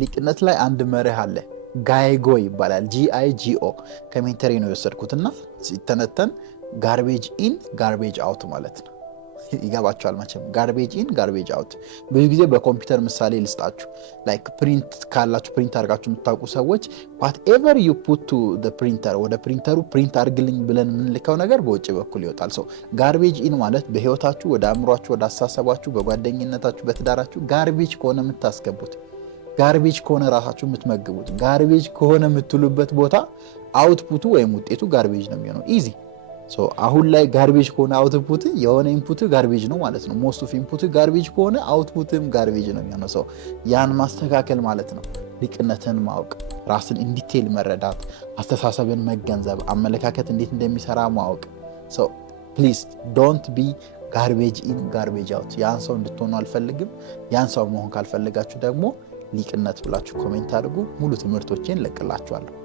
ሊቅነት ላይ አንድ መርህ አለ ጋይጎ ይባላል GIGO ከሜንተሪ ነው የወሰድኩትና ሲተነተን ጋርቤጅ ኢን ጋርቤጅ አውት ማለት ነው ይገባችኋል መቼም ጋርቤጅ ኢን ጋርቤጅ አውት ብዙ ጊዜ በኮምፒውተር ምሳሌ ልስጣችሁ ላይክ ፕሪንት ካላችሁ ፕሪንት አድርጋችሁ የምታውቁ ሰዎች whatever you put to the printer ወደ ፕሪንተሩ ፕሪንት አድርግልኝ ብለን የምንልከው ነገር በውጭ በኩል ይወጣል ሰው ጋርቤጅ ኢን ማለት በህይወታችሁ ወደ አእምሯችሁ ወደ አሳሰባችሁ በጓደኝነታችሁ በትዳራችሁ ጋርቤጅ ከሆነ የምታስገቡት ጋርቤጅ ከሆነ ራሳችሁ የምትመግቡት ጋርቤጅ ከሆነ የምትሉበት ቦታ አውትፑቱ ወይም ውጤቱ ጋርቤጅ ነው የሚሆነው ኢዚ ሶ አሁን ላይ ጋርቤጅ ከሆነ አውትፑት የሆነ ኢንፑት ጋርቤጅ ነው ማለት ነው ሞስት ኦፍ ኢንፑት ጋርቤጅ ከሆነ አውትፑትም ጋርቤጅ ነው የሚሆነው ሶ ያን ማስተካከል ማለት ነው ሊቅነትን ማወቅ ራስን ኢንዲቴል መረዳት አስተሳሰብን መገንዘብ አመለካከት እንዴት እንደሚሰራ ማወቅ ሶ ፕሊዝ ዶንት ቢ ጋርቤጅ ኢን ጋርቤጅ አውት ያን ሰው እንድትሆኑ አልፈልግም ያን ሰው መሆን ካልፈለጋችሁ ደግሞ ሊቅነት ብላችሁ ኮሜንት አድርጉ ሙሉ ትምህርቶችን ለቅላችኋለሁ